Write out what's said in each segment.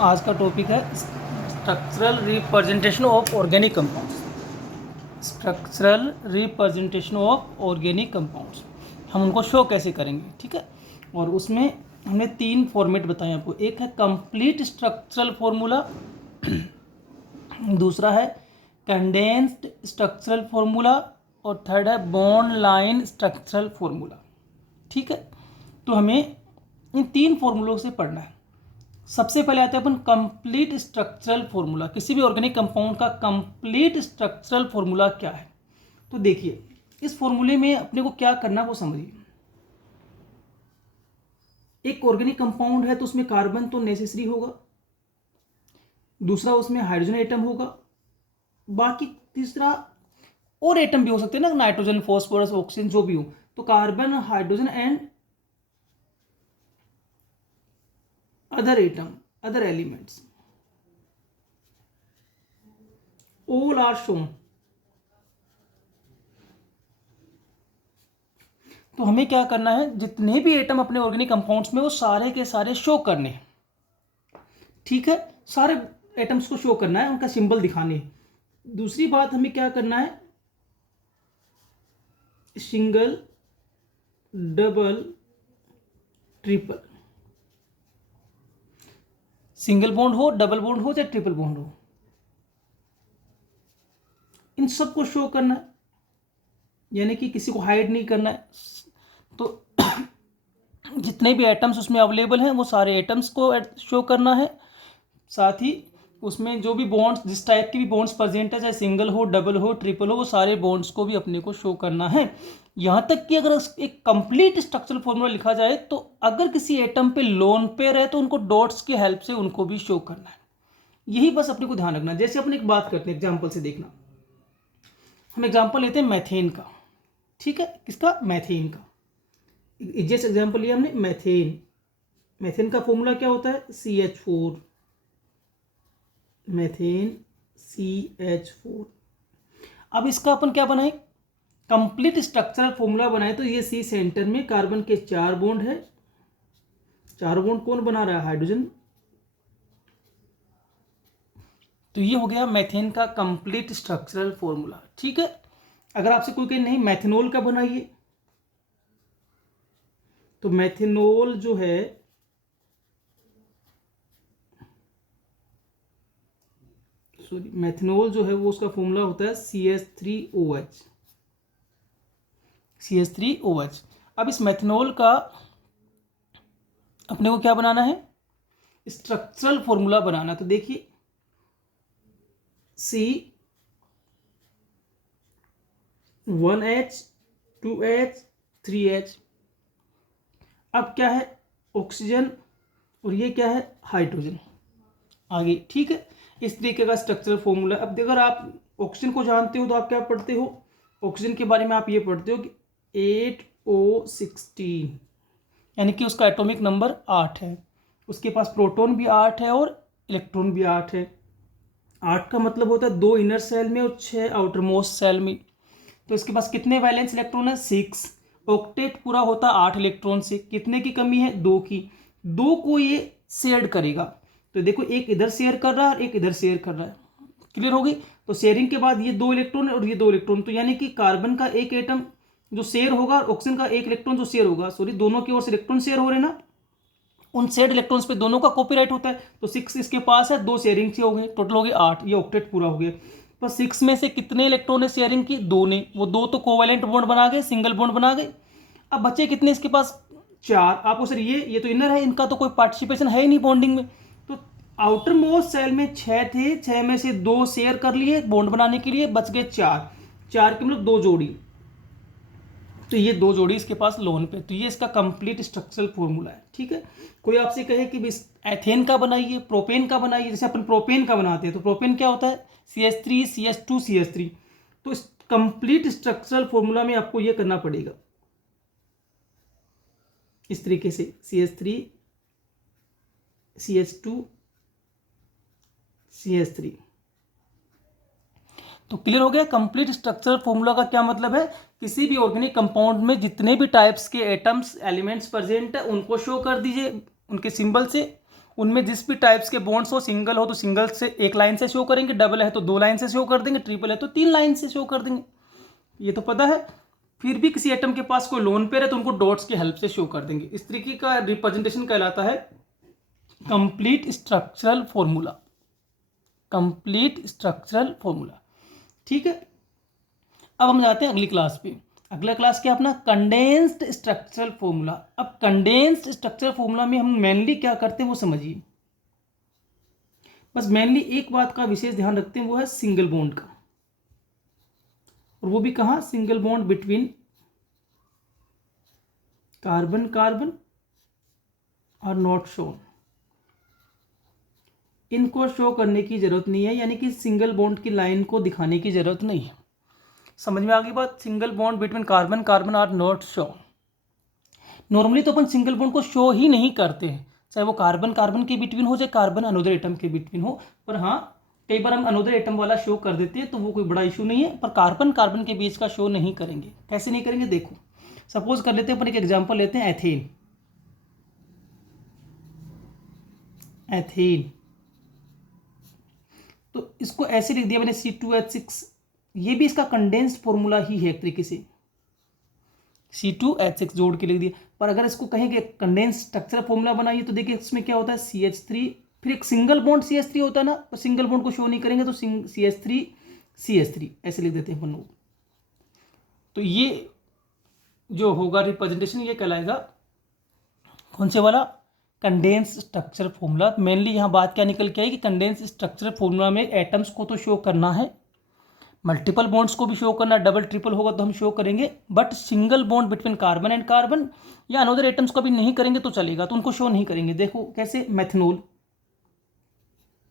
आज का टॉपिक है structural representation of organic compounds. Structural representation of organic compounds हम उनको शो कैसे करेंगे, ठीक है। और उसमें हमने 3 फॉर्मेट बताए आपको। एक है कंप्लीट स्ट्रक्चरल फॉर्मूला, दूसरा है कंडेंस्ड स्ट्रक्चरल फॉर्मूला और थर्ड है बॉन्ड लाइन स्ट्रक्चरल फॉर्मूला, ठीक है। तो हमें इन 3 फॉर्मूलों से पढ़ना है। सबसे पहले आते हैं अपन कंप्लीट स्ट्रक्चरल फॉर्मूला। किसी भी ऑर्गेनिक कंपाउंड का कंप्लीट स्ट्रक्चरल फॉर्मूला क्या है, तो देखिए इस फॉर्मूले में अपने को क्या करना वो समझिए। एक ऑर्गेनिक कंपाउंड है तो उसमें कार्बन तो नेसेसरी होगा, दूसरा उसमें हाइड्रोजन एटम होगा, बाकी तीसरा और एटम भी हो सकते हैं ना, नाइट्रोजन, फॉस्फोरस, ऑक्सीजन जो भी हो। तो carbon, hydrogen and other atom, other elements, all are shown। तो हमें क्या करना है, जितने भी एटम अपने ऑर्गेनिक कंपाउंड्स में वो सारे के सारे शो करने हैं, ठीक है। सारे एटम्स को शो करना है, उनका सिंबल दिखाने हैं। दूसरी बात हमें क्या करना है, single, double, triple, single bond हो, डबल बॉन्ड हो, चाहे ट्रिपल बॉन्ड हो, इन सबको शो करना है, यानी कि किसी को हाइड नहीं करना है। तो जितने भी एटम्स उसमें अवेलेबल हैं वो सारे एटम्स को शो करना है। साथ ही उसमें जो भी बॉन्ड्स, जिस टाइप के भी बॉन्ड्स प्रेजेंट है, चाहे सिंगल हो, डबल हो, ट्रिपल हो, वो सारे बॉन्ड्स को भी अपने को शो करना है। यहाँ तक कि अगर एक कंप्लीट स्ट्रक्चरल फॉर्मूला लिखा जाए तो अगर किसी एटम पे लोन पेयर है तो उनको डॉट्स की हेल्प से उनको भी शो करना है। यही बस अपने को ध्यान रखना। जैसे अपन एक बात करते हैं एग्जाम्पल से, देखना हम एग्जाम्पल लेते हैं मैथेन का, ठीक है। किसका? मैथेन का। जैसे एग्जाम्पल लिया हमने मैथेन। मैथेन का फॉर्मूला क्या होता है? CH4, methane CH4। अब इसका अपन क्या बनाए, कंप्लीट स्ट्रक्चरल फॉर्मूला बनाए। तो ये C सेंटर में कार्बन के 4 बॉन्ड है। 4 बॉन्ड कौन बना रहा है? हाइड्रोजन। तो ये हो गया मैथेन का कंप्लीट स्ट्रक्चरल फॉर्मूला, ठीक है। अगर आपसे कोई कहे नहीं मैथेनॉल का बनाइए, तो मैथेनॉल जो है मैथेनॉल जो है वो उसका फॉर्मूला होता है CH3OH। CH3OH। अब इस मैथेनॉल का अपने को क्या बनाना है? स्ट्रक्चरल फॉर्मूला बनाना। तो देखिए C1H 2H 3H। अब क्या है? ऑक्सीजन, और ये क्या है? हाइड्रोजन। आगे, ठीक है। इस तरीके का स्ट्रक्चरल फॉर्मूला। अब अगर आप ऑक्सीजन को जानते हो तो आप क्या पढ़ते हो? ऑक्सीजन के बारे में आप ये पढ़ते हो कि 8O16, यानी कि उसका एटॉमिक नंबर 8 है। उसके पास प्रोटॉन भी 8 है और इलेक्ट्रॉन भी 8 है। 8 का मतलब होता है 2 इनर सेल में और 6 आउटर मोस्ट सेल में। तो इसके पास कितने वैलेंस इलेक्ट्रॉन है? 6। ऑक्टेट पूरा होता है 8 इलेक्ट्रॉन से। कितने की कमी है? 2 की। 2 को ये शेयर करेगा। तो देखो एक इधर शेयर कर रहा है और एक इधर शेयर कर रहा है। क्लियर होगी? तो शेयरिंग के बाद ये 2 इलेक्ट्रॉन और ये 2 इलेक्ट्रॉन, तो यानी कि कार्बन का एक एटम जो शेयर होगा और ऑक्सीजन का एक इलेक्ट्रॉन जो शेयर होगा, सॉरी दोनों की ओर से इलेक्ट्रॉन शेयर हो रहे ना, उन शेयर्ड इलेक्ट्रॉन्स पे दोनों का कॉपीराइट होता है। तो 6 इसके पास है, 2 शेयरिंग से हो गए, टोटल हो गए 8। ये ऑक्टेट पूरा हो गया। पर 6 में से कितने इलेक्ट्रॉन ने शेयरिंग की? 2 ने। वो 2 तो कोवैलेंट बॉन्ड बना गए, सिंगल बॉन्ड बना गए। अब बचे कितने इसके पास? 4। आपको सर ये तो इनर है, इनका तो कोई पार्टिसिपेशन है ही नहीं बॉन्डिंग में। तो आउटर मोस्ट सेल में 6 थे, 6 में से 2 शेयर कर लिए बॉन्ड बनाने के लिए, बच गए 4। 4 के मतलब 2 जोड़ी। तो ये 2 जोड़ी इसके पास लोन पे। तो ये इसका कंप्लीट स्ट्रक्चरल फॉर्मूला है, ठीक है। कोई आपसे कहे कि एथेन का बनाइए, प्रोपेन का बनाइए, जैसे अपन प्रोपेन का बनाते हैं तो प्रोपेन क्या होता है? CH3 CH2 CH3। तो इस कंप्लीट स्ट्रक्चरल फॉर्मूला में आपको ये करना पड़ेगा इस तरीके से, CH3 CH2 CH3। तो क्लियर हो गया कंप्लीट स्ट्रक्चरल फॉर्मूला का क्या मतलब है? किसी भी ऑर्गेनिक कंपाउंड में जितने भी टाइप्स के एटम्स, एलिमेंट्स प्रेजेंट है उनको शो कर दीजिए उनके सिंबल से। उनमें जिस भी टाइप्स के बॉन्ड्स हो, सिंगल हो तो सिंगल से एक लाइन से शो करेंगे, डबल है तो 2 लाइन से शो कर देंगे, ट्रिपल है तो 3 लाइन से शो कर देंगे, ये तो पता है। फिर भी किसी एटम के पास कोई लोन पेयर है तो उनको डॉट्स की हेल्प से शो कर देंगे। इस तरीके का रिप्रेजेंटेशन कहलाता है complete structural formula, complete structural formula. ठीक है, अब हम जाते हैं अगली क्लास पे। अगला क्लास क्या अपना कंडेंस्ड स्ट्रक्चरल फॉर्मूला। अब कंडेंस्ड स्ट्रक्चरल फॉर्मूला में हम मेनली क्या करते हैं वो समझिए। बस मेनली एक बात का विशेष ध्यान रखते हैं, वो है सिंगल बॉन्ड का, और वो भी कहाँ, single bond between carbon carbon और नॉट शोन। इनको शो करने की जरूरत नहीं है, यानी कि सिंगल बॉन्ड की लाइन को दिखाने की जरूरत नहीं है। समझ में आ गई बात। Single bond between carbon carbon are not shown. Normally तो अपन सिंगल बॉन्ड को शो ही नहीं करते हैं, चाहे वो कार्बन कार्बन के बिटवीन हो, चाहे कार्बन अनोदर एटम के बिटवीन हो। पर हाँ, कई बार हम अनोदर एटम वाला शो कर देते हैं तो वो कोई बड़ा इशू नहीं है, पर कार्बन कार्बन के बीच का शो नहीं करेंगे। कैसे नहीं करेंगे, देखो सपोज कर लेते हैं अपन, एक एग्जांपल लेते हैं एथेन। एथेन तो इसको ऐसे लिख दिया मैंने C2H6, ये भी इसका कंडेंस्ड फॉर्मूला ही है एक तरीके से, C2H6 जोड़ के लिख दिया। पर अगर इसको कहेंगे कंडेंस्ड स्ट्रक्चर फॉर्मूला बनाइए तो देखिए इसमें क्या होता है, CH3, फिर एक सिंगल बॉन्ड CH3 होता है ना, तो सिंगल बॉन्ड को शो नहीं करेंगे तो CH3 ऐसे लिख देते हैं अपन लोग। तो ये जो होगा रिप्रेजेंटेशन, ये कहलाएगा कौन से वाला, कंडेंस स्ट्रक्चर फॉर्मूला। मेनली यहाँ बात क्या निकल के आई कि कंडेंस स्ट्रक्चर फॉर्मूला में एटम्स को तो शो करना है, मल्टीपल बॉन्ड्स को भी शो करना, डबल ट्रिपल होगा तो हम शो करेंगे, but single bond between carbon and carbon या अनदर एटम्स को भी नहीं करेंगे तो चलेगा, तो उनको शो नहीं करेंगे। देखो कैसे, मैथनॉल,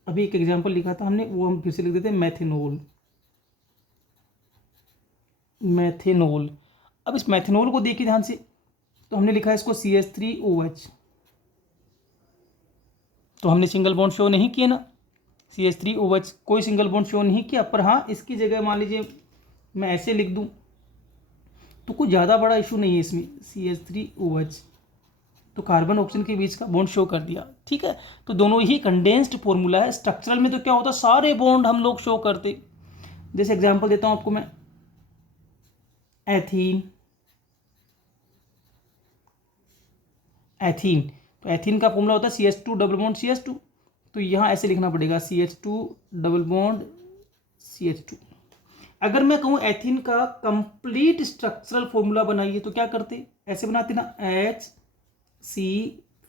अभी एक एग्जांपल लिखा था हमने, वो हम फिर से लिख देते हैं मैथेनॉल। मैथेनॉल, अब इस मैथेनॉल को देखिए ध्यान से, तो हमने लिखा है इसको CH3OH, तो हमने सिंगल बॉन्ड शो नहीं किया ना, CH3OH कोई सिंगल बॉन्ड शो नहीं किया। पर हाँ, इसकी जगह मान लीजिए मैं ऐसे लिख दूं तो कुछ ज़्यादा बड़ा इशू नहीं है इसमें, CH3OH तो कार्बन ऑक्सीजन के बीच का बॉन्ड शो कर दिया। ठीक है, तो दोनों ही कंडेंस्ड फॉर्मूला है। स्ट्रक्चरल में तो क्या होता है, सारे बॉन्ड हम लोग शो करते। जैसे एग्जांपल देता हूं आपको मैं, एथीन, एथीन तो एथीन का फॉर्मूला होता है CH2 डबल बॉन्ड CH2, तो यहाँ ऐसे लिखना पड़ेगा CH2 डबल बॉन्ड CH2। अगर मैं कहूँ एथीन का कंप्लीट स्ट्रक्चरल फॉर्मूला बनाइए तो क्या करते, ऐसे बनाते ना, HC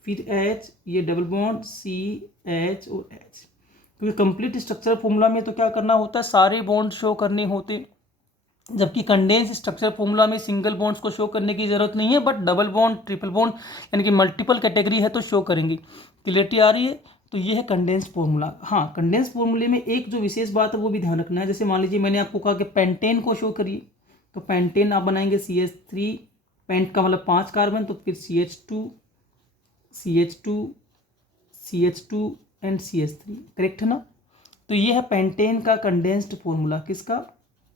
फिर H, ये डबल बॉन्ड CH और H, क्योंकि कंप्लीट स्ट्रक्चरल फॉर्मूला में तो क्या करना होता है, सारे बॉन्ड शो करने होते, जबकि कंडेंस स्ट्रक्चर फॉर्मूला में सिंगल बॉन्ड्स को शो करने की जरूरत नहीं है, but double bond triple bond यानी कि मल्टीपल कैटेगरी है तो शो करेंगे। क्लियरिटी आ रही है। तो ये है कंडेंस फॉर्मूला। हाँ, कंडेंस फॉर्मूले में एक जो विशेष बात है वो भी ध्यान रखना है। जैसे मान लीजिए मैंने आपको कहा कि पेंटेन को शो करिए, तो पेंटेन आप बनाएंगे CH3, पेंट का मतलब 5 कार्बन, तो फिर CH2 एंड CH3, करेक्ट है ना। तो ये है पेंटेन का कंडेंस्ड फॉर्मूला, किसका,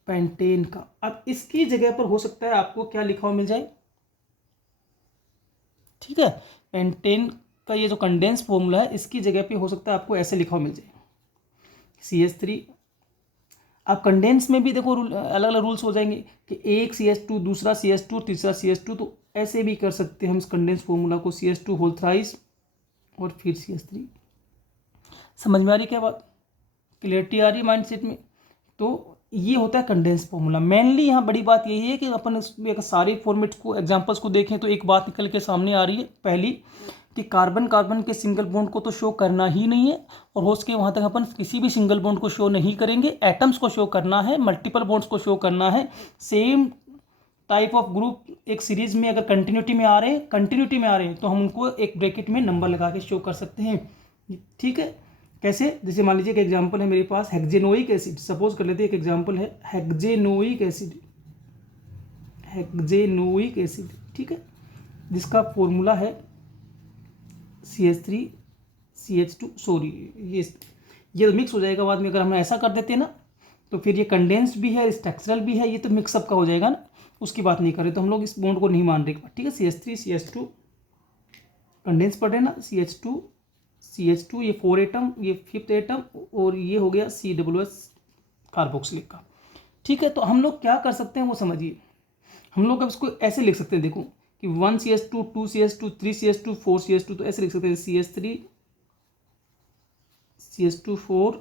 पेंटेन का। अब इसकी जगह पर हो सकता है आपको क्या लिखा हुआ मिल जाए, ठीक है, पेंटेन का ये जो कंडेंस फॉर्मूला है इसकी जगह पे हो सकता है आपको ऐसे लिखा हुआ मिल जाए CH3। अब कंडेंस में भी देखो अलग अलग रूल्स हो जाएंगे कि एक CH2, दूसरा CH2, तीसरा CH2, तो ऐसे भी कर सकते हैं हम इस कंडेंस फॉर्मूला को, CH2 होल थ्राइस और फिर CH3। समझ में आ रही क्या बात, क्लियरिटी आ रही है माइंड सेट में। तो ये होता है कंडेंस फॉर्मूला। मेनली यहाँ बड़ी बात यही है कि अपन इसमें सारे फॉर्मेट्स को, एग्जांपल्स को देखें तो एक बात निकल के सामने आ रही है, पहली कि कार्बन कार्बन के सिंगल बॉन्ड को तो शो करना ही नहीं है, और हो सके वहाँ तक अपन किसी भी सिंगल बॉन्ड को शो नहीं करेंगे, एटम्स को शो करना है, मल्टीपल बॉन्ड्स को शो करना है। सेम टाइप ऑफ ग्रुप एक सीरीज में अगर कंटिन्यूटी में आ रहे हैं तो हम उनको एक ब्रैकेट में नंबर लगा के शो कर सकते हैं। ठीक है, कैसे, जैसे मान लीजिए एक एग्जांपल है मेरे पास हेक्जेनोइक एसिड, सपोज कर लेते हैं एक एग्जांपल है हेक्जेनोइक एसिड, ठीक है, जिसका फॉर्मूला है CH3 CH2, सॉरी ये मिक्स हो जाएगा बाद में अगर हम ऐसा कर देते हैं ना, तो फिर ये कंडेंस्ड भी है, स्ट्रक्चरल भी है, ये तो मिक्सअप का हो जाएगा ना, उसकी बात नहीं कर रहे, तो हम लोग इस बॉन्ड को नहीं मान रहे। ठीक है, CH3 CH2 कंडेंस पढ़ रहे ना, CH2 CH2, ये 4 एटम, ये 5th एटम, और ये हो गया COOH कार्बोक्सिलिक का। ठीक है, तो हम लोग क्या कर सकते हैं वो समझिए। हम लोग अब इसको ऐसे लिख सकते हैं, देखो कि 1 CH2, 2 CH2, 3 CH2, 4 CH2, तो ऐसे लिख सकते हैं CH3 CH2 4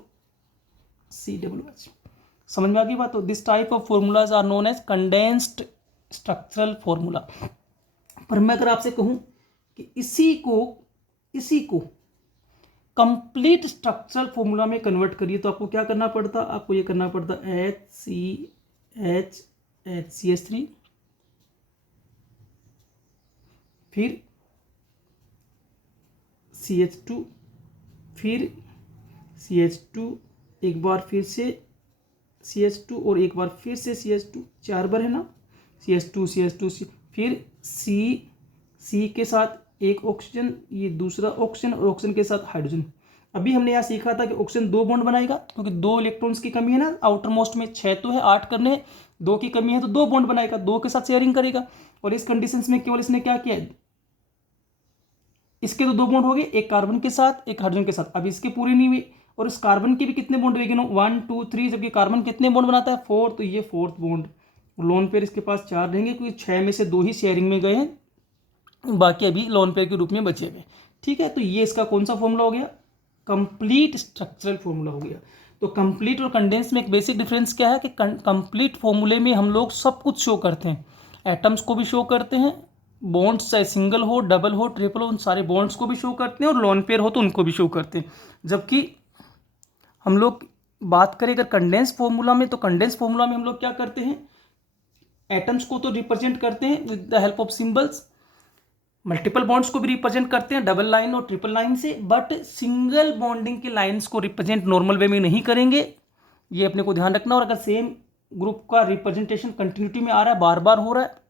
COOH। समझ में आ गई बात। तो this type of formulas are known as condensed structural formula. पर मैं अगर आपसे कहूं कि इसी को कंप्लीट स्ट्रक्चरल फॉर्मूला में कन्वर्ट करिए, तो आपको क्या करना पड़ता, आपको ये करना पड़ता HCH CH3, फिर CH2, फिर CH2, एक बार फिर से CH2, और एक बार फिर से CH2, 4 बार है ना, CH2 CH2 फिर C के साथ एक ऑक्सीजन, ये दूसरा ऑक्सीजन, और ऑक्सीजन के साथ हाइड्रोजन। अभी हमने यहाँ सीखा था कि ऑक्सीजन 2 बॉन्ड बनाएगा, क्योंकि 2 इलेक्ट्रॉन्स की कमी है ना आउटर मोस्ट में, 6 तो है, 8 करने हैं, 2 की कमी है, तो 2 बॉन्ड बनाएगा, 2 के साथ शेयरिंग करेगा। और इस कंडीशंस में केवल इसने क्या किया, इसके तो 2 बॉन्ड हो गए, एक कार्बन के साथ, एक हाइड्रोजन के साथ। अब इसके पूरी नहीं हुई, और इस कार्बन के भी कितने बॉन्ड रहेंगे, 1 2 3, जबकि कार्बन कितने बॉन्ड बनाता है, 4, तो ये 4th बॉन्ड। लोन पेयर इसके पास 4 रहेंगे, क्योंकि 6 में से 2 ही शेयरिंग में गए हैं, बाकी अभी लोन पेयर के रूप में बचे हुए। ठीक है, तो ये इसका कौन सा फॉर्मूला हो गया, कंप्लीट स्ट्रक्चरल फॉर्मूला हो गया। तो कंप्लीट और कंडेंस में एक बेसिक डिफरेंस क्या है कि कंप्लीट फॉर्मूले में हम लोग सब कुछ शो करते हैं, एटम्स को भी शो करते हैं, बॉन्ड्स चाहे सिंगल हो, डबल हो, ट्रिपल हो, उन सारे बॉन्ड्स को भी शो करते हैं, और लोन पेयर हो तो उनको भी शो करते हैं। जबकि हम लोग बात करें अगर कंडेंस फॉर्मूला में, तो कंडेंस फॉर्मूला में हम लोग क्या करते हैं, एटम्स को तो रिप्रेजेंट करते हैं with the help of symbols, multiple bonds को भी रिप्रेजेंट करते हैं डबल लाइन और ट्रिपल लाइन से, बट सिंगल बॉन्डिंग की लाइंस को रिप्रेजेंट नॉर्मल वे में नहीं करेंगे, ये अपने को ध्यान रखना। और अगर सेम ग्रुप का रिप्रेजेंटेशन कंटिन्यूटी में आ रहा है, बार बार हो रहा है,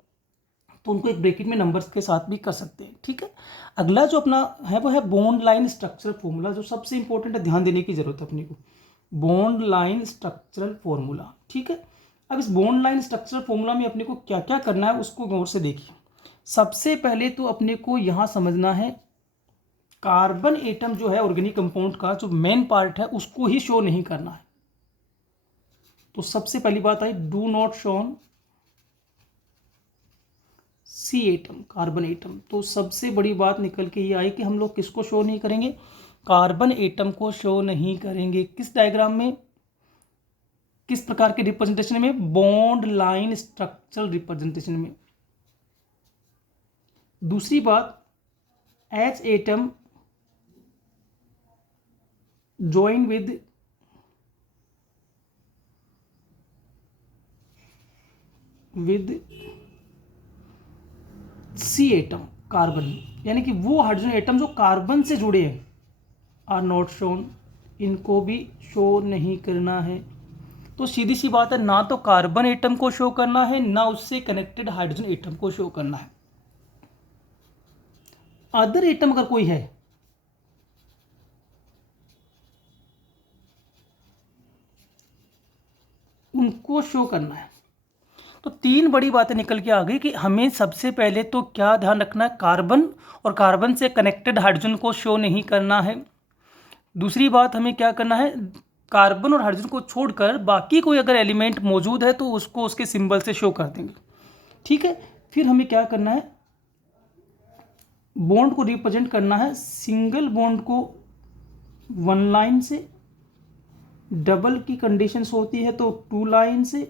तो उनको एक ब्रैकेट में नंबर्स के साथ भी कर सकते हैं। ठीक है, अगला जो अपना है वो है बॉन्ड लाइन स्ट्रक्चरल फॉर्मूला, जो सबसे इंपॉर्टेंट है, ध्यान देने की जरूरत है अपने को, बॉन्ड लाइन स्ट्रक्चरल फॉर्मूला। ठीक है, अब इस बॉन्ड लाइन स्ट्रक्चरल फॉर्मूला में अपने को क्या क्या करना है उसको गौर से देखिए। सबसे पहले तो अपने को यहां समझना है, कार्बन एटम जो है ऑर्गेनिक कंपाउंड का जो मेन पार्ट है उसको ही शो नहीं करना है। तो सबसे पहली बात आई, do not shown C atom, carbon atom. तो सबसे बड़ी बात निकल के ये आई कि हम लोग किसको शो नहीं करेंगे, कार्बन एटम को शो नहीं करेंगे। किस डायग्राम में, किस प्रकार के रिप्रेजेंटेशन में, बॉन्ड लाइन स्ट्रक्चरल रिप्रेजेंटेशन में। दूसरी बात, H atom join with C atom, carbon, यानी कि वो हाइड्रोजन एटम जो कार्बन से जुड़े हैं, आर नॉट शोन, इनको भी शो नहीं करना है। तो सीधी सी बात है, ना तो कार्बन एटम को शो करना है, ना उससे कनेक्टेड हाइड्रोजन एटम को शो करना है। अदर एटम अगर कोई है, उनको शो करना है। तो 3 बड़ी बातें निकल के आ गई कि हमें सबसे पहले तो क्या ध्यान रखना है, कार्बन और कार्बन से कनेक्टेड हाइड्रोजन को शो नहीं करना है। दूसरी बात, हमें क्या करना है, कार्बन और हाइड्रोजन को छोड़कर बाकी कोई अगर एलिमेंट मौजूद है तो उसको उसके सिंबल से शो कर देंगे। ठीक है, फिर हमें क्या करना है, बॉन्ड को रिप्रेजेंट करना है, सिंगल बॉन्ड को 1 लाइन से, डबल की कंडीशंस होती है तो 2 लाइन से,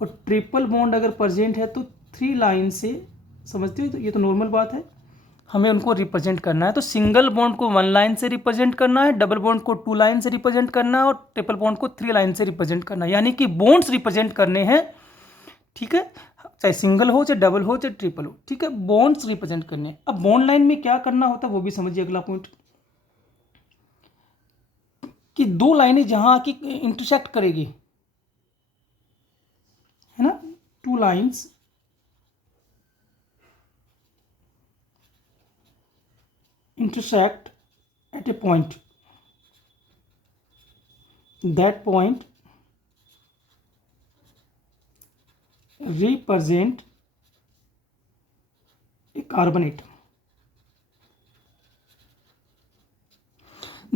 और ट्रिपल बॉन्ड अगर प्रेजेंट है तो 3 लाइन से। समझते हो, तो ये तो नॉर्मल बात है, हमें उनको रिप्रेजेंट करना है। तो सिंगल बॉन्ड को 1 लाइन से रिप्रेजेंट करना है, डबल बॉन्ड को 2 लाइन से रिप्रेजेंट करना है, और ट्रिपल बॉन्ड को 3 लाइन से रिप्रेजेंट करना है, यानी कि बॉन्ड्स रिप्रेजेंट करने हैं। ठीक है, चाहे सिंगल हो, चाहे डबल हो, चाहे ट्रिपल हो। ठीक है, बॉन्ड्स रिप्रेजेंट करने हैं। अब बॉन्ड लाइन में क्या करना होता है वो भी समझिए। अगला पॉइंट कि 2 लाइनें जहां आके इंटरसेक्ट करेगी, है ना, 2 lines intersect at a point, that point represent a carbon atom।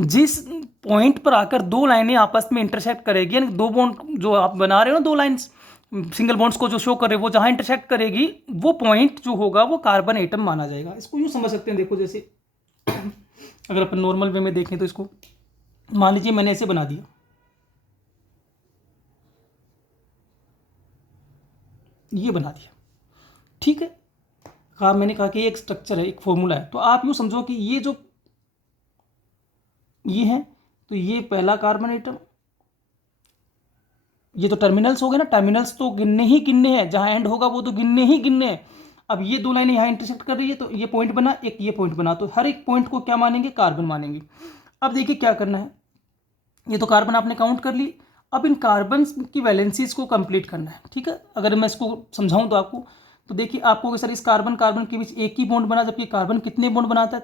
जिस पॉइंट पर आकर दो लाइनें आपस में इंटरसेक्ट करेगी, यानी दो बॉन्ड जो आप बना रहे हो ना, दो लाइंस सिंगल बॉन्ड्स को जो शो कर रहे हो, वो जहां इंटरसेक्ट करेगी वो पॉइंट जो होगा वो कार्बन एटम माना जाएगा। इसको यूँ समझ सकते हैं, देखो जैसे अगर अपन नॉर्मल वे में देखें तो इसको मान लीजिए मैंने ऐसे बना दिया, ये बना दिया, ठीक है। कहा मैंने कहा कि एक स्ट्रक्चर है, एक फॉर्मूला है, तो आप यूँ समझो कि ये जो ये है, तो ये पहला कार्बन एटम, ये तो टर्मिनल्स हो गए ना, टर्मिनल्स तो गिनने ही गिनने हैं, जहां एंड होगा वो तो गिनने ही गिनने हैं। अब ये दो लाइनें यहाँ इंटरसेक्ट कर रही है, तो ये पॉइंट बना, एक ये पॉइंट बना, तो हर एक पॉइंट को क्या मानेंगे, कार्बन मानेंगे। अब देखिए क्या करना है, ये तो कार्बन आपने काउंट कर ली, अब इन कार्बन की वैलेंसीज को कंप्लीट करना है, ठीक है। अगर मैं इसको समझाऊं तो आपको, तो देखिए आपको सर इस कार्बन कार्बन के बीच एक ही बॉन्ड बना, जबकि कार्बन कितने बॉन्ड बनाता है,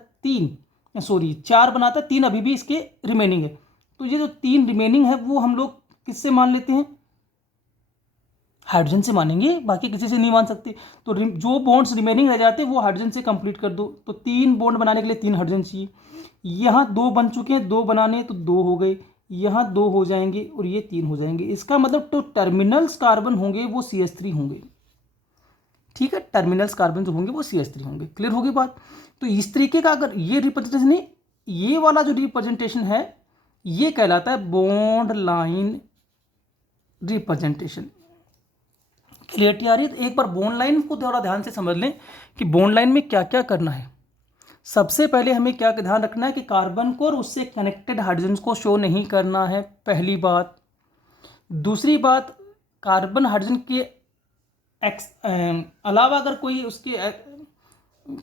4 बनाता है, 3 अभी भी इसके रिमेनिंग है। तो ये जो 3 रिमेनिंग है वो हम लोग किससे मान लेते हैं, हाइड्रोजन से मानेंगे, बाकी किसी से नहीं मान सकते। तो जो बॉन्ड्स रिमेनिंग रह जाते हैं वो हाइड्रोजन से कंप्लीट कर दो। तो 3 बॉन्ड बनाने के लिए 3 हाइड्रोजन चाहिए। यहाँ 2 बन चुके हैं, 2 बनाने तो 2 हो गए, यहाँ 2 हो जाएंगे और ये 3 हो जाएंगे। इसका मतलब तो टर्मिनल्स कार्बन होंगे वो CH3 होंगे, ठीक है। टर्मिनल्स कार्बन जो होंगे वो CH3 होंगे। क्लियर होगी बात। तो इस तरीके का अगर ये रिप्रेजेंटेशन है, ये वाला जो रिप्रेजेंटेशन है ये कहलाता है बॉन्ड लाइन रिप्रेजेंटेशन। क्लियरिटी आ रही है। तो एक बार बॉन्ड लाइन को थोड़ा ध्यान से समझ लें कि बॉन्ड लाइन में क्या क्या करना है। सबसे पहले हमें क्या ध्यान रखना है कि कार्बन को और उससे कनेक्टेड हाइड्रोजन को शो नहीं करना है, पहली बात। दूसरी बात, कार्बन हाइड्रोजन के अलावा अगर कोई उसके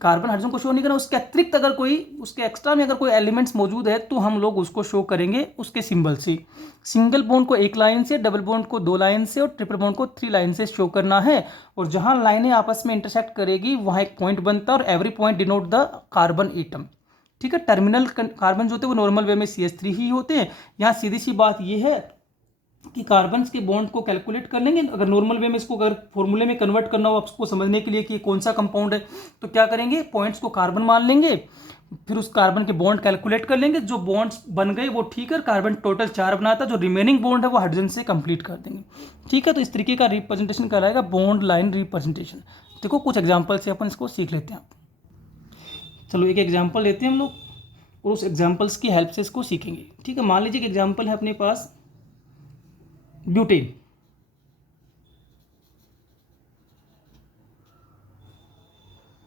कार्बन हाइड्रोजन को शो नहीं करना, उसके अतिरिक्त अगर कोई उसके एक्स्ट्रा में अगर कोई एलिमेंट्स मौजूद है तो हम लोग उसको शो करेंगे उसके सिंबल से। सिंगल बॉन्ड को 1 लाइन से, डबल बॉन्ड को 2 लाइन से और ट्रिपल बॉन्ड को 3 लाइन से शो करना है। और जहां लाइनें आपस में इंटरसेक्ट करेगी वहां एक पॉइंट बनता है और every point denote the carbon atom, ठीक है। टर्मिनल कार्बन जो होते हैं वो नॉर्मल वे में CH3 ही होते हैं। यहाँ सीधी सी बात यह है कि कार्बन के बॉन्ड को कैलकुलेट कर लेंगे। अगर नॉर्मल वे में इसको अगर फॉर्मूले में कन्वर्ट करना हो आपको समझने के लिए कि कौन सा कंपाउंड है, तो क्या करेंगे, पॉइंट्स को कार्बन मान लेंगे, फिर उस कार्बन के बॉन्ड कैलकुलेट कर लेंगे। जो बॉन्ड्स बन गए वो ठीक है, कार्बन टोटल 4 बनाता है, जो रिमेनिंग बॉन्ड है वो हाइड्रोजन से कंप्लीट कर देंगे, ठीक है। तो इस तरीके का रिप्रेजेंटेशन कहलाएगा बॉन्ड लाइन रिप्रेजेंटेशन। देखो कुछ एग्जाम्पल से अपन इसको सीख लेते हैं। चलो एक एग्जाम्पल लेते हैं हम लोग और उस एग्जाम्पल्स की हेल्प से इसको सीखेंगे, ठीक है। मान लीजिए कि एग्जाम्पल है अपने पास ब्यूटेन,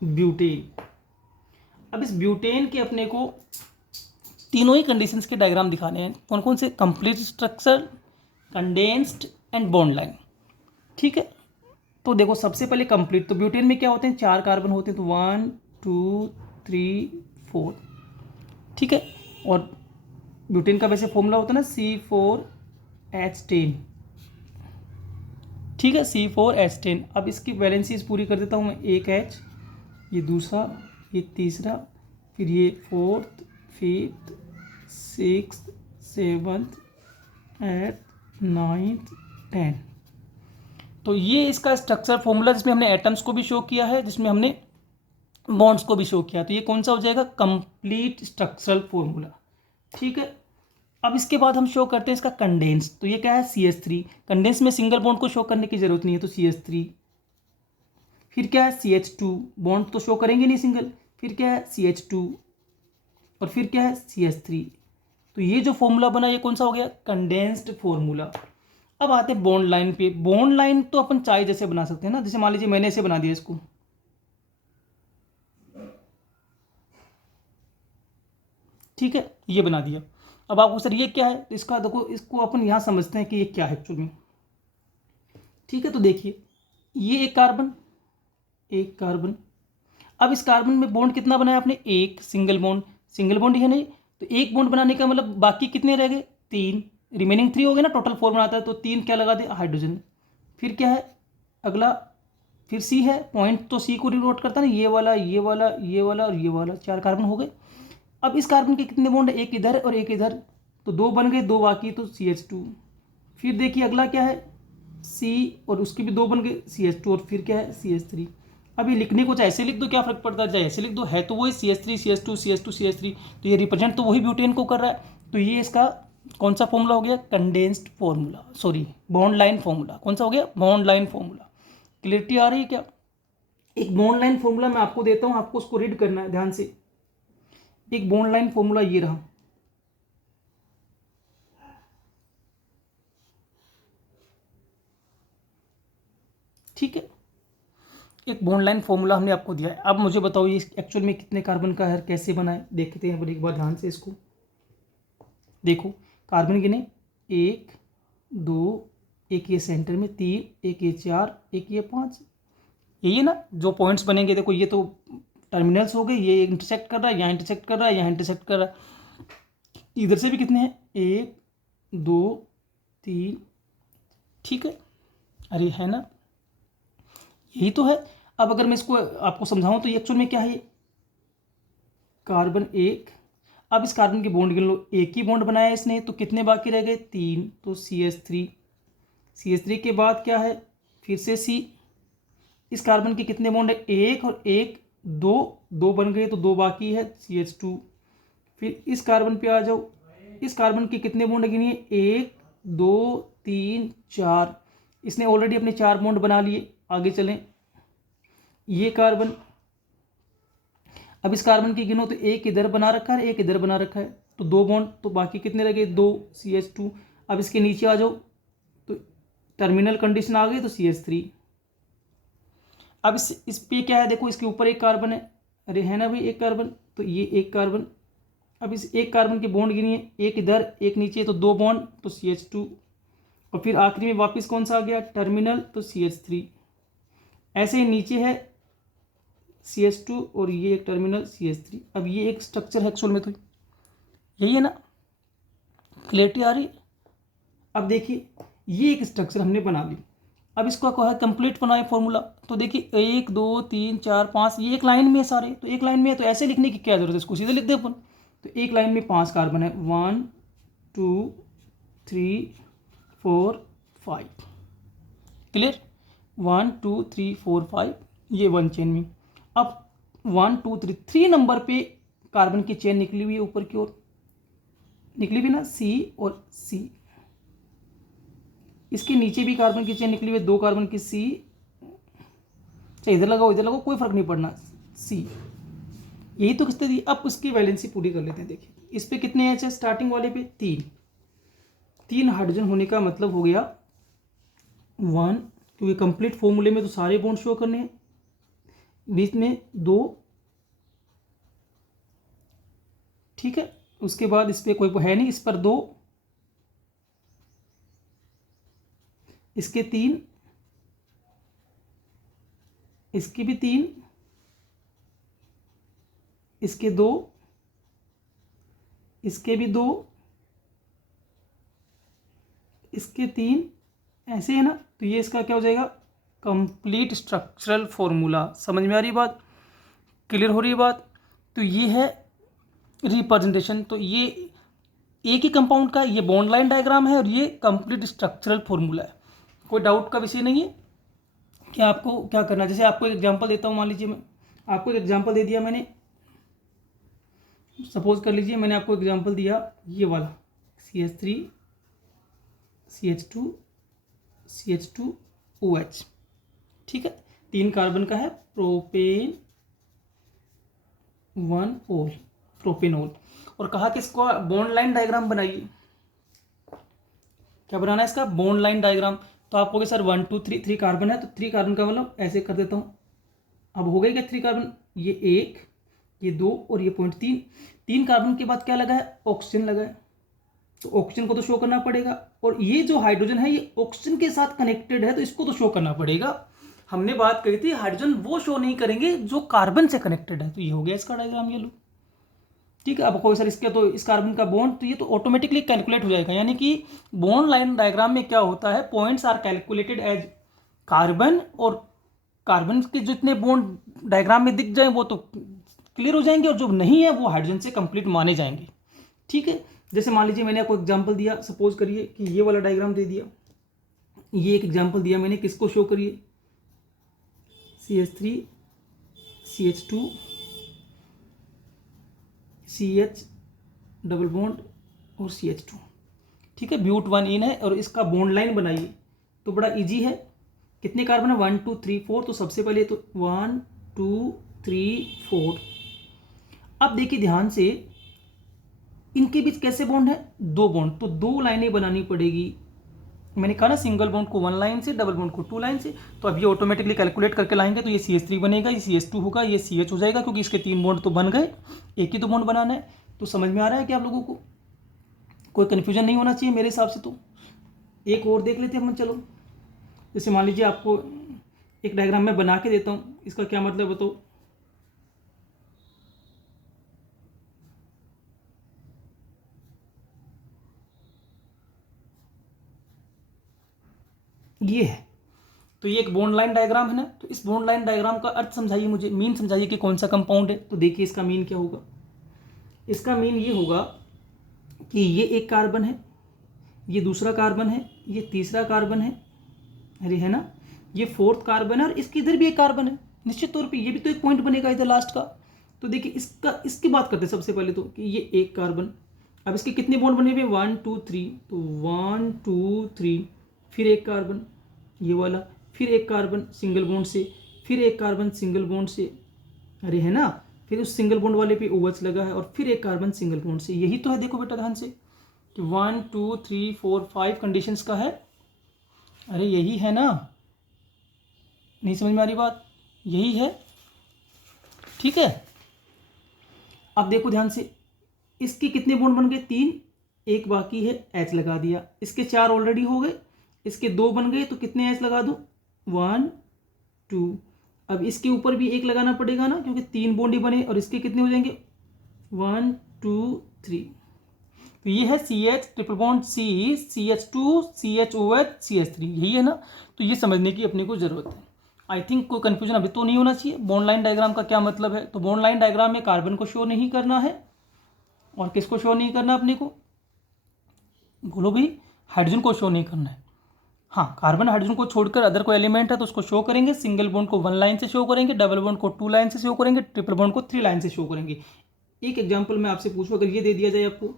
ब्यूटेन। अब इस ब्यूटेन के अपने को तीनों ही कंडीशंस के डायग्राम दिखाने हैं। कौन कौन से, complete structure, condensed and bond line, ठीक है। तो देखो सबसे पहले कंप्लीट, तो ब्यूटेन में क्या होते हैं, 4 कार्बन होते हैं, तो 1 2 3 4, ठीक है। और ब्यूटेन का वैसे फॉर्मूला होता है ना C4H10, ठीक है, C4H10। अब इसकी वैलेंसीज पूरी कर देता हूँ मैं, एक H, ये दूसरा, ये तीसरा, फिर ये 4th 5th 6th 7th 8th 9th 10th। तो ये इसका स्ट्रक्चर फॉर्मूला, जिसमें हमने एटम्स को भी शो किया है, जिसमें हमने बॉन्ड्स को भी शो किया। तो ये कौन सा हो जाएगा, कंप्लीट स्ट्रक्चरल फॉर्मूला, ठीक है। अब इसके बाद हम शो करते हैं इसका कंडेंस। तो ये क्या है, CH3। कंडेंस में सिंगल बॉन्ड को शो करने की जरूरत नहीं है, तो CH3। फिर क्या है, CH2, बॉन्ड तो शो करेंगे नहीं सिंगल। फिर क्या है, CH2, और फिर क्या है, CH3। तो ये जो फॉर्मूला बना ये कौन सा हो गया, कंडेंस्ड फॉर्मूला। अब आते हैं बॉन्ड लाइन पे। बॉन्ड लाइन तो अपन चाहे जैसे बना सकते हैं ना, जैसे मान लीजिए मैंने ऐसे बना दिया इसको, ठीक है, ये बना दिया। अब आपको सर ये क्या है, तो इसका देखो, इसको अपन यहाँ समझते हैं कि ये क्या है एक्चुअली में, ठीक है। तो देखिए ये एक कार्बन, एक कार्बन। अब इस कार्बन में बॉन्ड कितना बनाया आपने, एक, सिंगल बॉन्ड, सिंगल बॉन्ड है नहीं, तो एक बॉन्ड बनाने का मतलब बाकी कितने रह गए, 3, रिमेनिंग 3 हो गए ना, टोटल 4 बनाता है, तो 3 क्या लगा दे, हाइड्रोजन। फिर क्या है अगला, फिर C है, पॉइंट तो C को डिनोट करता है ना, ये वाला, ये वाला, ये वाला और ये वाला, 4 कार्बन हो गए। अब इस कार्बन के कितने बॉन्ड है, एक इधर और एक इधर, तो 2 बन गए, 2 बाकी, तो CH2। फिर देखिए अगला क्या है, C, और उसके भी 2 बन गए, CH2, और फिर क्या है, CH3। अब ये लिखने को चाहे ऐसे लिख दो, क्या फर्क पड़ता है, चाहे ऐसे लिख दो, है तो वही CH3 CH2 CH2 CH3, तो ये रिप्रेजेंट तो वही ब्यूटेन को कर रहा है। तो ये इसका कौन सा फॉर्मूला हो गया, condensed formula, sorry bond line formula. कौन सा हो गया, बॉन्ड लाइन फॉर्मूला। क्लियरिटी आ रही है क्या? एक बॉन्ड लाइन फॉर्मूला मैं आपको देता हूं, आपको उसको रीड करना है ध्यान से। एक बॉन्ड लाइन फॉर्मूला ये रहा, ठीक है। एक बॉन्ड लाइन फॉर्मूला हमने आपको दिया है। अब मुझे बताओ ये एक्चुअल में कितने कार्बन का है, कैसे बनाए, देखते हैं एक बार ध्यान से इसको। देखो कार्बन गिने, 1 2, एक ये सेंटर में 3, एक ये 4, एक ये 5, यही है ना जो पॉइंट्स बनेंगे। देखो ये तो टर्मिनल्स हो गए, ये इंटरसेक्ट कर रहा है, यहाँ इंटरसेक्ट कर रहा है, यहाँ इंटरसेक्ट कर रहा है। इधर से भी कितने हैं, 1 2 3, ठीक है। अरे है ना, यही तो है। अब अगर मैं इसको आपको समझाऊं तो ये एक्चुअल में क्या है, कार्बन 1। अब इस कार्बन की बॉन्ड गिन लो, एक ही बॉन्ड बनाया इसने, तो कितने बाकी रह गए, 3, तो CH3। CH3 के बाद क्या है, फिर से C। इस कार्बन के कितने बॉन्ड है, 1 और 1, 2, 2 बन गए, तो 2 बाकी है, CH2। फिर इस कार्बन पे आ जाओ, इस कार्बन के कितने बॉन्ड गिनिए, 1 2 3 4। इसने ऑलरेडी अपने 4 बॉन्ड बना लिए। आगे चलें, ये कार्बन, अब इस कार्बन की गिनो तो एक इधर बना रखा है, एक इधर बना रखा है, तो 2 बॉन्ड, तो बाकी कितने लगे, 2, CH2। अब इसके नीचे आ जाओ तो टर्मिनल कंडीशन आ गई, तो CH3। अब इस पे क्या है, देखो इसके ऊपर एक कार्बन है, अरे है ना भाई एक कार्बन, तो ये एक कार्बन। अब इस एक कार्बन के बॉन्ड गिनिए, एक इधर एक नीचे, तो 2 बॉन्ड, तो CH2। और फिर आखिरी में वापस कौन सा आ गया, टर्मिनल, तो CH3। ऐसे ही नीचे है CH2 और ये एक टर्मिनल CH3। अब ये एक स्ट्रक्चर है एक्चुअल में, तो यही है ना, क्लियरिटी आ रही। अब देखिए ये एक स्ट्रक्चर हमने बना ली। अब इसको कहा है कंप्लीट बनाए फॉर्मूला। तो देखिए 1 2 3 4 5, ये एक लाइन में है सारे, तो एक लाइन में है तो ऐसे लिखने की क्या जरूरत है, इसको सीधे लिख दे अपन। तो एक लाइन में 5 कार्बन है, 1 2 3 4 5, क्लियर, 1 2 3 4 5, ये 1 चेन में। अब 1 2 3 नंबर पे कार्बन की चेन निकली हुई है, ऊपर की ओर निकली हुई ना, C और C। इसके नीचे भी कार्बन की चेन निकली हुई है, 2 कार्बन की C, चाहे इधर लगाओ कोई फर्क नहीं पड़ना, C। यही तो स्थिति। अब उसकी वैलेंसी पूरी कर लेते हैं। देखिए इस पे कितने एच है, स्टार्टिंग वाले पे 3 हाइड्रोजन होने का मतलब हो गया 1, क्योंकि कंप्लीट फॉर्मूले में तो सारे बॉन्ड शो करने हैं। बीच में 2, ठीक है। उसके बाद इस पर कोई है नहीं, इस पर 2, इसके 3, इसके भी 3, इसके 2, इसके भी 2, इसके 3, ऐसे है ना। तो ये इसका क्या हो जाएगा, कंप्लीट स्ट्रक्चरल फॉर्मूला। समझ में आ रही बात, क्लियर हो रही है बात। तो ये है रिप्रेजेंटेशन। तो ये एक ही कंपाउंड का ये बॉन्ड लाइन डायग्राम है और ये कंप्लीट स्ट्रक्चरल फॉर्मूला है। कोई डाउट का विषय नहीं है कि आपको क्या करना है। जैसे आपको एक एग्जांपल देता हूँ, मान लीजिए मैं आपको एक एग्जांपल दे दिया मैंने, सपोज कर लीजिए मैंने आपको एग्जांपल दिया ये वाला, CH3 CH2 CH2 OH, ठीक है। 3 कार्बन का है, प्रोपेन 1 ओल, प्रोपेनोल। और कहा कि इसको बॉन्ड लाइन डायग्राम बनाइए। क्या बनाना है इसका, बॉन्ड लाइन डायग्राम। तो आप कहोगे सर 1 2 3 कार्बन है, तो 3 कार्बन का मतलब ऐसे कर देता हूँ। अब हो गए क्या 3 कार्बन, ये 1 ये 2 और ये पॉइंट 3। 3 कार्बन के बाद क्या लगा है, ऑक्सीजन लगा है, तो ऑक्सीजन को तो शो करना पड़ेगा। और ये जो हाइड्रोजन है ये ऑक्सीजन के साथ कनेक्टेड है, तो इसको तो शो करना पड़ेगा। हमने बात कही थी हाइड्रोजन वो शो नहीं करेंगे जो कार्बन से कनेक्टेड है। तो ये हो गया इसका डायग्राम, ये लो, ठीक है। अब कोई सर इसके तो इस कार्बन का बॉन्ड, तो ये तो ऑटोमेटिकली कैलकुलेट हो जाएगा। यानी कि बॉन्ड लाइन डायग्राम में क्या होता है, points are calculated as carbon, और कार्बन के जितने बॉन्ड डायग्राम में दिख जाए वो तो क्लियर हो जाएंगे, और जो नहीं है वो हाइड्रोजन से कंप्लीट माने जाएंगे, ठीक है। जैसे मान लीजिए मैंने आपको एग्जांपल दिया, सपोज करिए कि ये वाला डायग्राम दे दिया, ये एक एग्जांपल दिया मैंने, किसको शो करिए, CH3 CH2 CH double bond और CH2। ठीक है, ब्यूट 1 इन है और इसका बॉन्ड लाइन बनाइए तो बड़ा इजी है। कितने कार्बन है? 1 2 3 4। तो सबसे पहले तो 1 2 3 4। अब देखिए ध्यान से, इनके बीच कैसे बॉन्ड है? 2 बॉन्ड, तो 2 लाइनें बनानी पड़ेगी। मैंने कहा ना सिंगल बॉन्ड को 1 लाइन से, डबल बॉन्ड को 2 लाइन से। तो अब ये ऑटोमेटिकली कैलकुलेट करके लाएंगे तो ये CH3 बनेगा, ये CH2 होगा, ये CH हो जाएगा, क्योंकि इसके 3 बॉन्ड तो बन गए, एक ही तो बॉन्ड बनाना है। तो समझ में आ रहा है कि आप लोगों को कोई कन्फ्यूजन नहीं होना चाहिए मेरे हिसाब से। तो एक और देख लेते हैं हम, चलो। जैसे मान लीजिए आपको एक डायग्राम में बना के देता हूँ, इसका क्या मतलब बताओ। ये है, तो ये एक बॉन्ड लाइन डायग्राम है ना। तो इस बॉन्ड लाइन डायग्राम का अर्थ समझाइए मुझे, मीन समझाइए कि कौन सा कंपाउंड है। तो देखिए इसका मीन क्या होगा। इसका मीन ये होगा कि ये एक कार्बन है, ये दूसरा कार्बन है, ये तीसरा कार्बन है, अरे है ना, ये फोर्थ कार्बन है और इसके इधर भी एक कार्बन है। निश्चित तौर पे ये भी तो एक पॉइंट बनेगा इधर लास्ट का। तो देखिए इसकी बात करते हैं सबसे पहले तो, कि ये एक कार्बन। अब इसके कितने बॉन्ड बने हुए? 1 2 3। तो 1 2 3, फिर एक कार्बन ये वाला, फिर एक कार्बन सिंगल बॉन्ड से, फिर एक कार्बन सिंगल बॉन्ड से, अरे है ना, फिर उस सिंगल बॉन्ड वाले पे OH लगा है, और फिर एक कार्बन सिंगल बॉन्ड से। यही तो है, देखो बेटा ध्यान से, कि 1 2 3 4 5 कंडीशंस का है। अरे यही है ना, नहीं समझ में आ रही बात? यही है, ठीक है। अब देखो ध्यान से, इसके कितने बॉन्ड बन गए? 3, एक बाकी है, H लगा दिया। इसके 4 ऑलरेडी हो गए, इसके 2 बन गए, तो कितने H लगा दूं? 1 2। अब इसके ऊपर भी एक लगाना पड़ेगा ना, क्योंकि 3 बॉन्ड ही बने, और इसके कितने हो जाएंगे? 1 2 3। तो ये है CH triple bond C, CH2 CHOH CH3, यही है ना। तो ये समझने की अपने को जरूरत है। आई थिंक कोई कंफ्यूजन अभी तो नहीं होना चाहिए। बॉन्ड लाइन डायग्राम का क्या मतलब है? तो बॉन्ड लाइन डायग्राम में कार्बन को शो नहीं करना है, और किसको शो नहीं करना अपने को? बोलो भाई, हाइड्रोजन को शो नहीं करना है। हाँ, कार्बन हाइड्रोजन को छोड़कर अदर कोई एलिमेंट है तो उसको शो करेंगे। सिंगल बॉन्ड को 1 लाइन से शो करेंगे, डबल बॉन्ड को 2 लाइन से शो करेंगे, ट्रिपल बॉन्ड को 3 लाइन से शो करेंगे। एक एग्जांपल मैं आपसे पूछूं, अगर ये दे दिया जाए आपको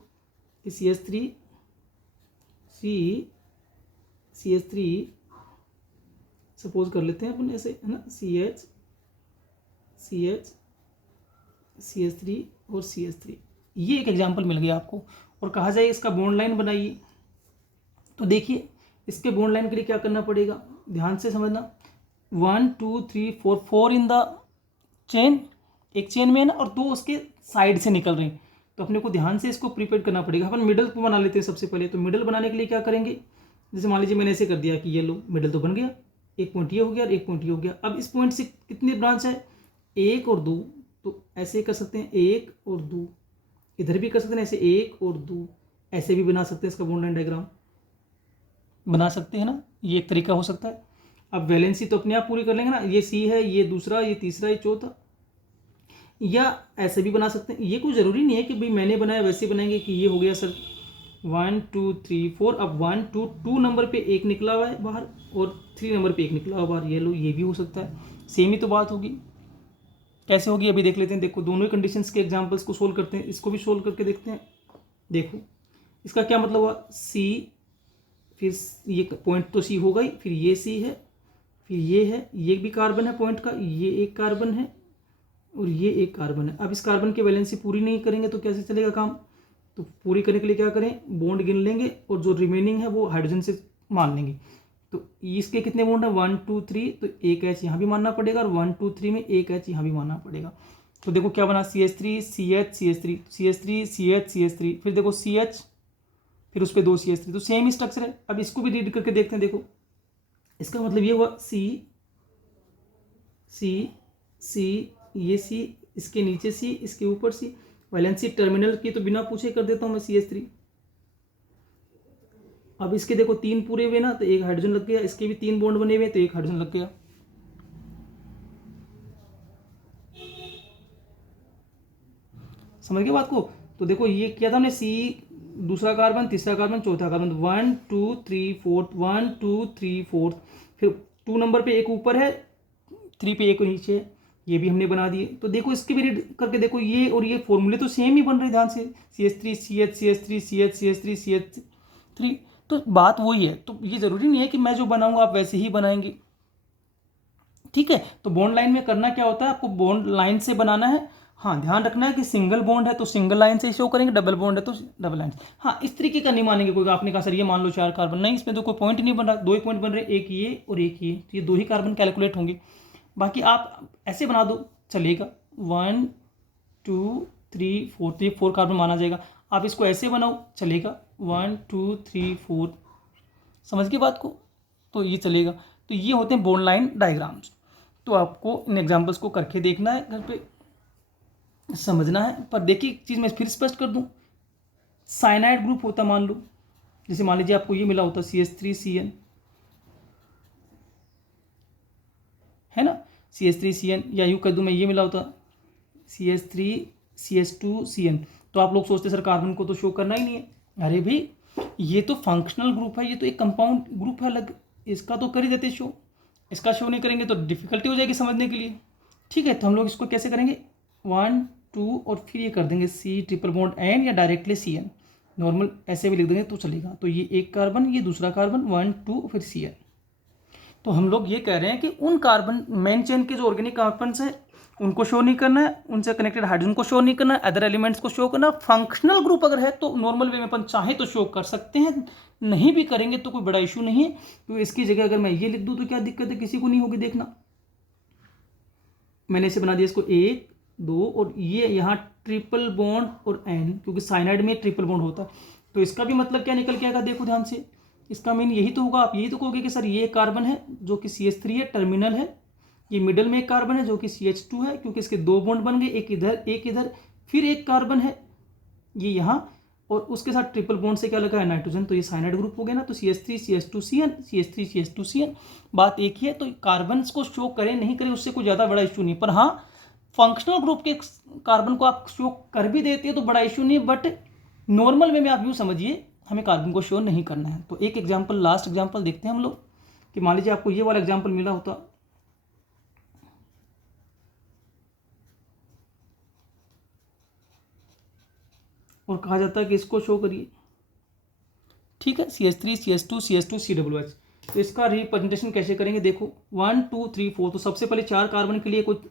कि CH3 सपोज कर लेते हैं अपन ऐसे, है ना, CH3 और CH3, ये एक एग्जांपल मिल गया आपको। और कहा जाए इसका बॉन्ड लाइन बनाइए, तो देखिए इसके बॉन्ड लाइन के लिए क्या करना पड़ेगा, ध्यान से समझना। 1 2 3 4, 4 इन द चेन, एक चेन में है ना, और 2 उसके साइड से निकल रहे हैं। तो अपने को ध्यान से इसको प्रिपेयर करना पड़ेगा। अपन मिडल को बना लेते हैं सबसे पहले। तो मिडल बनाने के लिए क्या करेंगे, जैसे मान लीजिए मैंने ऐसे कर दिया कि ये लो, मिडल तो बन गया, एक पॉइंट ये हो गया और एक पॉइंट ये हो गया। अब इस पॉइंट से कितने ब्रांच है? 1 और 2। तो ऐसे कर सकते हैं 1 और 2, इधर भी कर सकते हैं ऐसे 1 और 2, ऐसे भी बना सकते हैं। इसका बॉन्ड लाइन डायग्राम बना सकते हैं ना, ये एक तरीका हो सकता है। अब वैलेंसी तो अपने आप पूरी कर लेंगे ना, ये C है, ये दूसरा, ये तीसरा, ये चौथा। या ऐसे भी बना सकते हैं, ये कोई ज़रूरी नहीं है कि भाई मैंने बनाया वैसे बनाएंगे कि ये हो गया सर 1 2 3 4। अब 1 2 2 नंबर पे एक निकला हुआ है बाहर, और 3 नंबर पे एक निकला हुआ बाहर, ये लो, ये भी हो सकता है। सेम ही तो बात होगी। कैसे होगी अभी देख लेते हैं। देखो दोनों ही कंडीशंस के एग्जांपल्स को सोल्व करते हैं, इसको भी सोल्व करके देखते हैं। देखो इसका क्या मतलब हुआ, C, फिर ये पॉइंट तो C होगा ही, फिर ये C है, फिर ये है, ये भी कार्बन है पॉइंट का, ये एक कार्बन है और ये एक कार्बन है। अब इस कार्बन की वैलेंसी पूरी नहीं करेंगे तो कैसे चलेगा काम? तो पूरी करने के लिए क्या करें, बॉन्ड गिन लेंगे और जो रिमेनिंग है वो हाइड्रोजन से मान लेंगे। तो इसके कितने बॉन्ड है? 1 2 3। तो एक H यहाँ भी मानना पड़ेगा, और 1 2 3 में एक H यहाँ भी मानना पड़ेगा। तो देखो क्या बना, CH3 CH CH3 CH3 CH CH3, फिर देखो CH, फिर उस पर 2 CH3। तो सेम ही स्ट्रक्चर है। अब इसको भी रीड करके देखते हैं। देखो इसका मतलब ये हुआ C C C, ये C, इसके नीचे C, इसके ऊपर C। वैलेंसी टर्मिनल की तो बिना पूछे कर देता हूं मैं, CH3। अब इसके देखो 3 पूरे हुए ना, तो एक हाइड्रोजन लग गया। इसके भी 3 बॉन्ड बने हुए तो एक हाइड्रोजन लग गया। समझ गए बात को? तो देखो ये किया था हमने, C, दूसरा कार्बन, तीसरा कार्बन, चौथा कार्बन, 1 2 3 4, 1 2 3 4, फिर 2 नंबर पे एक ऊपर है, 3 पे एक नीचे है, ये भी हमने बना दिए। तो देखो इसके भी रीड करके देखो, ये और ये फॉर्मूले तो सेम ही बन रहे, ध्यान से, CH3 CH CH3 CH CH3 CH3। तो बात वही है। तो ये जरूरी नहीं है कि मैं जो बनाऊंगा आप वैसे ही बनाएंगे, ठीक है। तो बॉन्ड लाइन में करना क्या होता है, आपको बॉन्ड लाइन से बनाना है। हाँ, ध्यान रखना है कि सिंगल बॉन्ड है तो सिंगल लाइन से शो करेंगे, डबल बॉन्ड है तो डबल लाइन। हाँ, इस तरीके का नहीं मानेंगे कोई, आपने कहा सर ये मान लो 4 कार्बन, नहीं, इसमें तो कोई पॉइंट ही नहीं बन रहा, 2 ही पॉइंट बन रहे, एक ये और एक ये, तो ये 2 ही कार्बन कैलकुलेट होंगे। बाकी आप ऐसे बना दो चलेगा, 1 2 3 4, तो ये 4 कार्बन माना जाएगा। आप इसको ऐसे बनाओ चलेगा, 1 2 3 4, समझ गए बात को, तो ये चलेगा। तो ये होते हैं बॉन्ड लाइन डायग्राम्स। तो आपको इन एग्जाम्पल्स को करके देखना है, घर पे समझना है। पर देखिए एक चीज़ मैं फिर स्पष्ट कर दूं, साइनाइड ग्रुप होता मान लो, जैसे मान लीजिए आपको ये मिला होता CH3CN, है ना, CH3CN, या यूँ कर दूं मैं, ये मिला होता CH3CH2CN, तो आप लोग सोचते सर कार्बन को तो शो करना ही नहीं है। अरे भाई ये तो फंक्शनल ग्रुप है, ये तो एक कंपाउंड ग्रुप है अलग, इसका तो कर ही देते शो, इसका शो नहीं करेंगे तो डिफिकल्टी हो जाएगी समझने के लिए, ठीक है। तो हम लोग इसको कैसे करेंगे, 1 2 और फिर ये कर देंगे C ट्रिपल बॉन्ड N, या डायरेक्टली CN, नॉर्मल ऐसे भी लिख देंगे तो चलेगा। तो ये एक कार्बन, ये दूसरा कार्बन, 1 2 फिर CN। तो हम लोग ये कह रहे हैं कि उन कार्बन मेन चेन के जो ऑर्गेनिक कार्बन्स हैं उनको शो नहीं करना है, उनसे कनेक्टेड हाइड्रोजन को शो नहीं करना है, अदर एलिमेंट्स को शो करना। फंक्शनल ग्रुप अगर है तो नॉर्मल वे में अपन चाहे तो शो कर सकते हैं, नहीं भी करेंगे तो कोई बड़ा इशू नहीं है। तो इसकी जगह अगर मैं ये लिख दूं तो क्या दिक्कत है, किसी को नहीं होगी। देखना मैंने इसे बना दिया इसको 1 2, और ये यहाँ ट्रिपल बॉन्ड और N, क्योंकि साइनाइड में ट्रिपल बॉन्ड होता है। तो इसका भी मतलब क्या निकल के आएगा, देखो ध्यान से, इसका मीन यही तो होगा। आप यही तो कहोगे कि सर ये कार्बन है जो कि CH3 है, टर्मिनल है, ये मिडल में एक कार्बन है जो कि CH2 है, क्योंकि इसके 2 बॉन्ड बन गए, एक इधर एक इधर, फिर एक कार्बन है ये यहाँ, और उसके साथ ट्रिपल बॉन्ड से क्या लगा है, नाइट्रोजन, तो ये साइनाइड ग्रुप हो गया ना। तो CH3 CH2CN, CH3 CH2CN, बात एक ही है। तो कार्बन को शो करें नहीं करें उससे कोई ज़्यादा बड़ा इशू नहीं, पर हाँ फंक्शनल ग्रुप के कार्बन को आप शो कर भी देते हैं तो बड़ा इशू नहीं है, बट नॉर्मल वे में आप यूँ समझिए हमें कार्बन को शो नहीं करना है। तो एक एग्जाम्पल, लास्ट एग्जाम्पल देखते हैं हम लोग, कि मान लीजिए आपको ये वाला एग्जाम्पल मिला होता, और कहा जाता है कि इसको शो करिए, ठीक है, CH3 CH2 CH2 COOH। तो इसका रिप्रेजेंटेशन कैसे करेंगे, देखो 1 2 3 4, तो सबसे पहले 4 कार्बन के लिए कुछ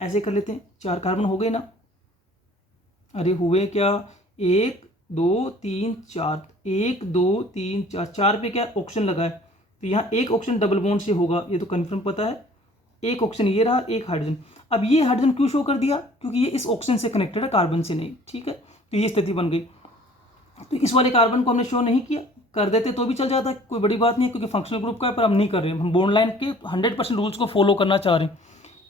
ऐसे कर लेते हैं। 4 कार्बन हो गए ना, अरे हुए क्या, 1 2 3 4, 1 2 3 4, 4 पे क्या ऑप्शन लगा है, तो यहाँ एक ऑप्शन डबल बॉन्ड से होगा, ये तो कन्फर्म पता है। एक ऑप्शन ये रहा, एक हाइड्रोजन। अब ये हाइड्रोजन क्यों शो कर दिया, क्योंकि ये इस ऑक्सीजन से कनेक्टेड है, कार्बन से नहीं, ठीक है। तो ये स्थिति बन गई। तो इस वाले कार्बन को हमने शो नहीं किया, कर देते तो भी चल जाता, कोई बड़ी बात नहीं है, क्योंकि फंक्शनल ग्रुप का है, पर हम नहीं कर रहे हैं, हम बॉन्ड लाइन के 100% रूल्स को फॉलो करना चाह रहे हैं,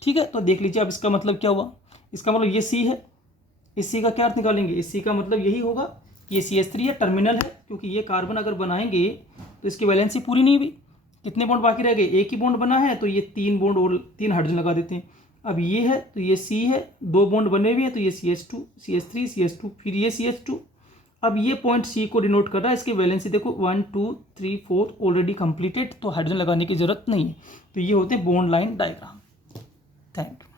ठीक है। तो देख लीजिए अब इसका मतलब क्या हुआ, इसका मतलब ये C है, इस C का क्या अर्थ निकालेंगे, इस C का मतलब यही होगा कि ये CH3 है, टर्मिनल है, क्योंकि ये कार्बन अगर बनाएंगे तो इसकी वैलेंसी पूरी नहीं हुई, कितने बॉन्ड बाकी रह गए, एक ही बॉन्ड बना है, तो ये 3 बॉन्ड और 3 हाइड्रोजन लगा देते हैं। अब ये है तो ये C है, 2 बॉन्ड बने हुए हैं, तो ये CH2 CH3 CH2, फिर ये CH2। अब ये पॉइंट C को डिनोट कर रहा है, इसकी वैलेंसी देखो 1 2 3 4 ऑलरेडी कंप्लीटेड, तो हाइड्रोजन लगाने की जरूरत नहीं है। तो ये होते हैं bond line diagram. Thank you.